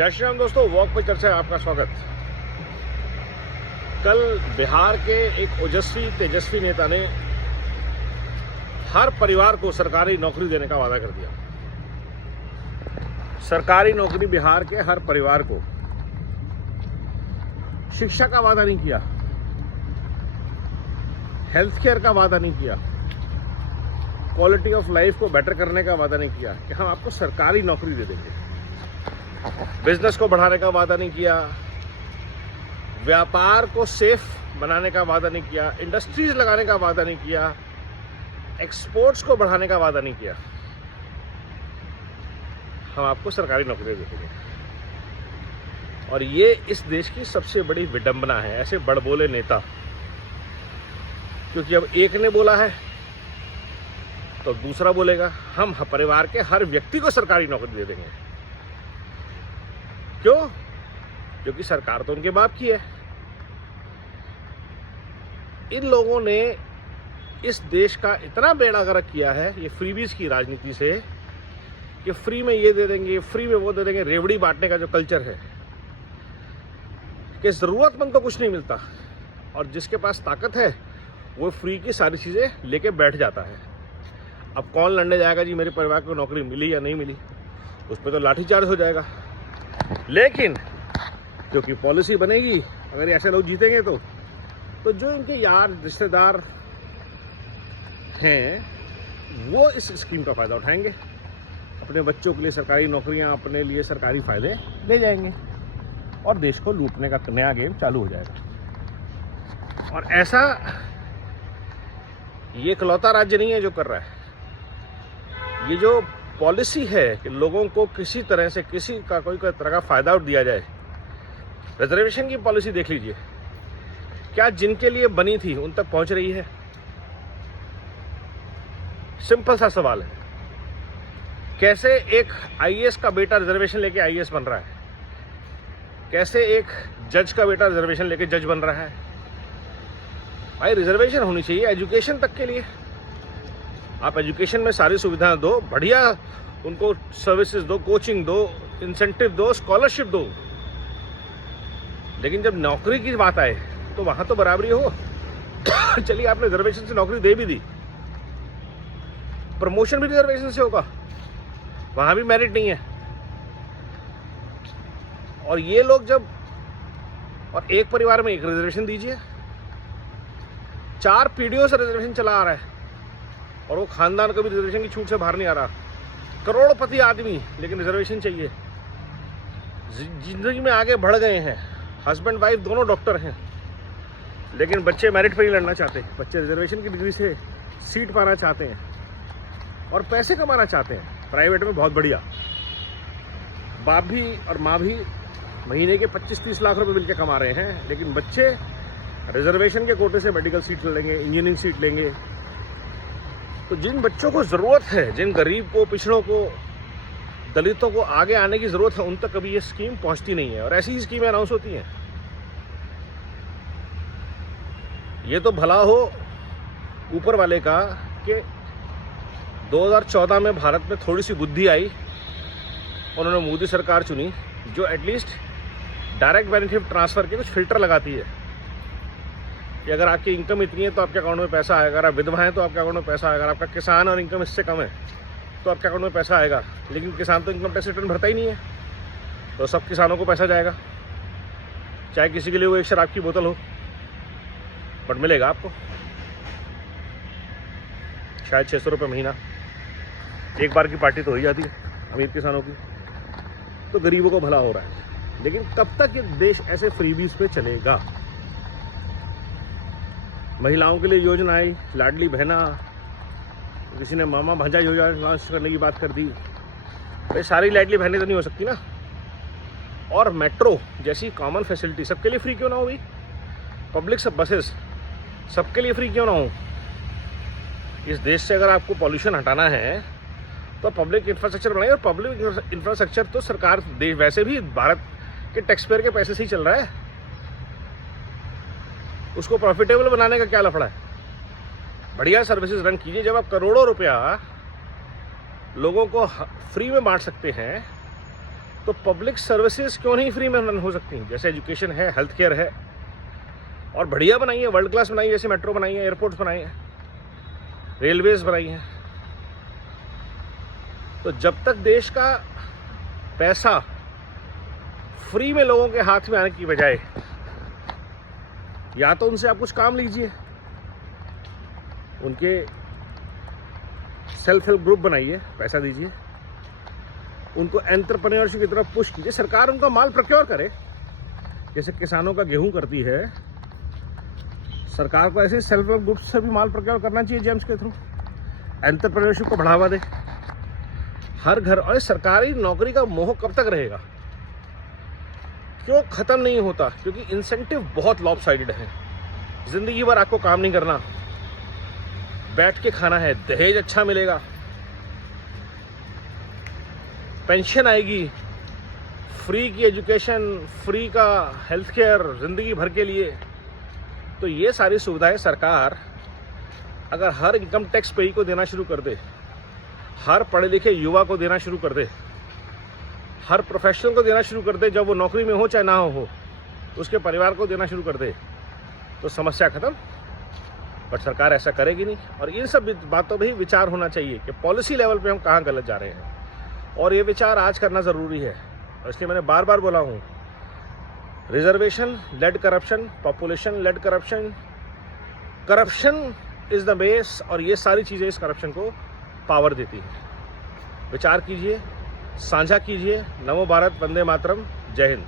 जय श्री राम दोस्तों, वॉक पे चर्चा है आपका स्वागत। कल बिहार के एक ओजस्वी तेजस्वी नेता ने हर परिवार को सरकारी नौकरी देने का वादा कर दिया। सरकारी नौकरी बिहार के हर परिवार को। शिक्षा का वादा नहीं किया, हेल्थ केयर का वादा नहीं किया, क्वालिटी ऑफ लाइफ को बेटर करने का वादा नहीं किया कि हम आपको सरकारी नौकरी दे देंगे। बिजनेस को बढ़ाने का वादा नहीं किया, व्यापार को सेफ बनाने का वादा नहीं किया, इंडस्ट्रीज लगाने का वादा नहीं किया, एक्सपोर्ट्स को बढ़ाने का वादा नहीं किया। हम आपको सरकारी नौकरी दे देंगे। और ये इस देश की सबसे बड़ी विडंबना है, ऐसे बड़बोले नेता। क्योंकि अब एक ने बोला है तो दूसरा बोलेगा हम परिवार के हर व्यक्ति को सरकारी नौकरी दे देंगे। क्यों? क्योंकि सरकार तो उनके बाप की है। इन लोगों ने इस देश का इतना बेड़ा गर्क किया है ये फ्रीबीज की राजनीति से कि फ्री में ये दे देंगे, फ्री में वो दे देंगे। रेवड़ी बांटने का जो कल्चर है कि जरूरतमंद को कुछ नहीं मिलता और जिसके पास ताकत है वो फ्री की सारी चीजें लेके बैठ जाता है। अब कौन लड़ने जाएगा जी मेरे परिवार को नौकरी मिली या नहीं मिली, उस पर तो लाठीचार्ज हो जाएगा। लेकिन क्योंकि पॉलिसी बनेगी, अगर ऐसे लोग जीतेंगे तो जो इनके यार रिश्तेदार हैं वो इस स्कीम का फायदा उठाएंगे, अपने बच्चों के लिए सरकारी नौकरियां, अपने लिए सरकारी फायदे ले जाएंगे और देश को लूटने का नया गेम चालू हो जाएगा। और ऐसा ये इकलौता राज्य नहीं है जो कर रहा है। ये जो पॉलिसी है कि लोगों को किसी तरह से किसी का कोई तरह का फायदा दिया जाए, रिजर्वेशन की पॉलिसी देख लीजिए, क्या जिनके लिए बनी थी उन तक पहुंच रही है? सिंपल सा सवाल है। कैसे एक आईएएस का बेटा रिजर्वेशन लेके आईएएस बन रहा है? कैसे एक जज का बेटा रिजर्वेशन लेके जज बन रहा है? भाई रिजर्वेशन होनी चाहिए एजुकेशन तक के लिए। आप एजुकेशन में सारी सुविधाएं दो, बढ़िया उनको सर्विसेज दो, कोचिंग दो, इंसेंटिव दो, स्कॉलरशिप दो। लेकिन जब नौकरी की बात आए तो वहां तो बराबरी हो। चलिए आपने रिजर्वेशन से नौकरी दे भी दी, प्रमोशन भी रिजर्वेशन से होगा, वहां भी मेरिट नहीं है। और ये लोग जब, और एक परिवार में एक रिजर्वेशन दीजिए, 4 पीढ़ियों से रिजर्वेशन चला आ रहा है और वो खानदान कभी रिजर्वेशन की छूट से बाहर नहीं आ रहा। करोड़पति आदमी, लेकिन रिजर्वेशन चाहिए। जिंदगी में आगे बढ़ गए हैं, हस्बैंड वाइफ दोनों डॉक्टर हैं, लेकिन बच्चे मेरिट पर ही लड़ना चाहते हैं। बच्चे रिजर्वेशन की डिग्री से सीट पाना चाहते हैं और पैसे कमाना चाहते हैं प्राइवेट में, बहुत बढ़िया। बाप भी और माँ भी महीने के 25-30 लाख रुपए मिलकर कमा रहे हैं, लेकिन बच्चे रिजर्वेशन के कोटे से मेडिकल सीट लेंगे, इंजीनियरिंग सीट लेंगे। तो जिन बच्चों को जरूरत है, जिन गरीब को, पिछड़ों को, दलितों को आगे आने की जरूरत है, उन तक कभी ये स्कीम पहुंचती नहीं है और ऐसी ही स्कीमें अनाउंस होती हैं। ये तो भला हो ऊपर वाले का कि 2014 में भारत में थोड़ी सी बुद्धि आई, उन्होंने मोदी सरकार चुनी जो एटलीस्ट डायरेक्ट बेनिफिट ट्रांसफर के कुछ फिल्टर लगाती है कि अगर आपकी इनकम इतनी है तो आपके अकाउंट में पैसा आएगा, अगर आप विधवा हैं तो आपके अकाउंट में पैसा आएगा, अगर आपका किसान और इनकम इससे कम है तो आपके अकाउंट में पैसा आएगा। लेकिन किसान तो इनकम टैक्स रिटर्न भरता ही नहीं है, तो सब किसानों को पैसा जाएगा, चाहे किसी के लिए वो एक शराब की बोतल हो, बट मिलेगा आपको शायद 600 रुपये महीना। एक बार की पार्टी तो हो ही जाती है अमीर किसानों की। तो गरीबों को भला हो रहा है, लेकिन कब तक ये देश ऐसे फ्रीबीज पे चलेगा? महिलाओं के लिए योजना आई, लाडली बहना, किसी ने मामा भांजा योजना लॉन्च करने की बात कर दी। भाई सारी लाडली बहनें तो नहीं हो सकती ना। और मेट्रो जैसी कॉमन फैसिलिटी सबके लिए फ्री क्यों ना हो? पब्लिक सब बसेस सबके लिए फ्री क्यों ना हो? इस देश से अगर आपको पॉल्यूशन हटाना है तो पब्लिक इंफ्रास्ट्रक्चर बनाइए। और पब्लिक इंफ्रास्ट्रक्चर तो सरकार देश वैसे भी भारत के टैक्स पेयर के पैसे से ही चल रहा है, उसको प्रॉफिटेबल बनाने का क्या लफड़ा है? बढ़िया सर्विसेज रन कीजिए। जब आप करोड़ों रुपया लोगों को फ्री में बांट सकते हैं तो पब्लिक सर्विसेज क्यों नहीं फ्री में रन हो सकती? जैसे एजुकेशन है, हेल्थ केयर है, और बढ़िया बनाई है, वर्ल्ड क्लास बनाई है, जैसे मेट्रो बनाई है, एयरपोर्ट्स बनाई है, रेलवेज बनाई है। तो जब तक देश का पैसा फ्री में लोगों के हाथ में आने की बजाय या तो उनसे आप कुछ काम लीजिए, उनके सेल्फ हेल्प ग्रुप बनाइए, पैसा दीजिए, उनको एंटरप्रेन्योरशिप की तरफ पुश कीजिए, सरकार उनका माल प्रोक्योर करे, जैसे किसानों का गेहूं करती है, सरकार को ऐसे सेल्फ हेल्प ग्रुप से भी माल प्रोक्योर करना चाहिए जेम्स के थ्रू, एंटरप्रेन्योरशिप को बढ़ावा दे हर घर। और सरकारी नौकरी का मोह कब तक रहेगा? क्यों खत्म नहीं होता? क्योंकि इंसेंटिव बहुत लॉपसाइडेड है। जिंदगी भर आपको काम नहीं करना, बैठ के खाना है, दहेज अच्छा मिलेगा, पेंशन आएगी, फ्री की एजुकेशन, फ्री का हेल्थ केयर जिंदगी भर के लिए। तो ये सारी सुविधाएं सरकार अगर हर इनकम टैक्स पेई को देना शुरू कर दे, हर पढ़े लिखे युवा को देना शुरू कर दे, हर प्रोफेशनल को देना शुरू कर दे, जब वो नौकरी में हो चाहे ना हो, उसके परिवार को देना शुरू कर दे, तो समस्या खत्म। बट सरकार ऐसा करेगी नहीं। और इन सब बातों पर ही विचार होना चाहिए कि पॉलिसी लेवल पे हम कहाँ गलत जा रहे हैं, और ये विचार आज करना ज़रूरी है। और इसलिए मैंने बार बार बोला हूँ, reservation led corruption, population led corruption, corruption is the base, और ये सारी चीज़ें इस करप्शन को पावर देती है। विचार कीजिए, साझा कीजिए। नमो भारत, वंदे मातरम, जय हिंद।